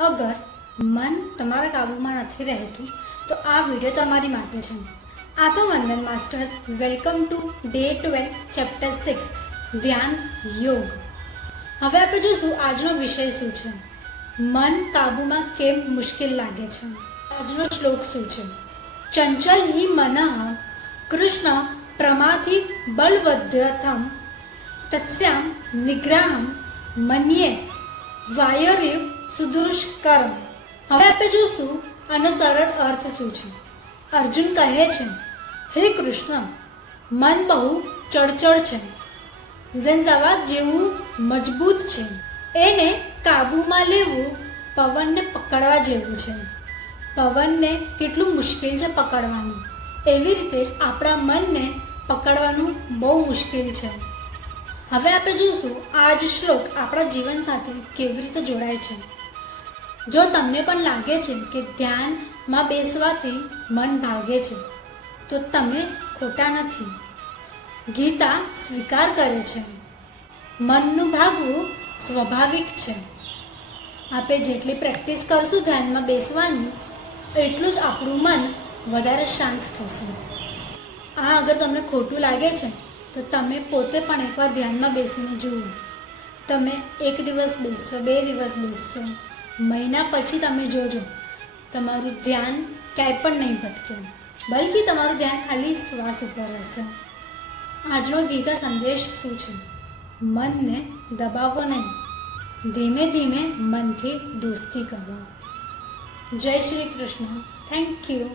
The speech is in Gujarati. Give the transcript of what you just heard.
અગર મન તમારા કાબૂમાં નથી રહેતું તો આ વિડીયો તમારી માટે છે. આપો વંદન masters, welcome to day 12 chapter 6 ધ્યાન યોગ. હવે આપણે જોઈશું આજનો વિષય શું છે. મન કાબૂમાં કેમ મુશ્કેલ લાગે છે. આજનો શ્લોક શું છે? ચંચલ હિ મનઃ કૃષ્ણ પ્રમાથી બલવદ્યથમ તત્સ્યામ નિગ્રહમ મન્યે વાયરિવ સુદુષ્કરમ. હવે આપણે જોઈશું આનો સરળ અર્થ શું છે. અર્જુન કહે છે, હે કૃષ્ણ, મન બહુ ચળચળ છે, ઝંઝાવાત જેવું મજબૂત છે. એને કાબૂમાં લેવું પવનને પકડવા જેવું છે. પવનને કેટલું મુશ્કેલ છે પકડવાનું, એવી રીતે જ આપણા મનને પકડવાનું બહુ મુશ્કેલ છે. હવે આપણે જોઈશું આ જ શ્લોક આપણા જીવન સાથે કેવી રીતે જોડાય છે. જો તમને પણ લાગે છે કે ધ્યાનમાં બેસવાથી મન ભાગે છે તો તમે ખોટા નથી. ગીતા સ્વીકાર કરે છે, મનનું ભાગવું સ્વાભાવિક છે. આપણે જેટલી પ્રેક્ટિસ કરશું ધ્યાનમાં બેસવાની એટલું જ આપણું મન વધારે શાંત થશે. આ અગર તમને ખોટું લાગે છે તો તમે પોતે પણ એકવાર ધ્યાનમાં બેસીને જુઓ. તમે એક દિવસ બેસશો, 2 દિવસ બેસશો, મહિના પછી તમે જોજો તમારું ધ્યાન ક્યાંય પણ નહીં ભટકે, બલ્કિ તમારું ધ્યાન ખાલી શ્વાસ ઉપર રહેશે. આજનો ગીતા સંદેશ શું છે? મનને દબાવો નહીં, ધીમે ધીમે મનથી દોસ્તી કરો. જય શ્રી કૃષ્ણ. Thank you.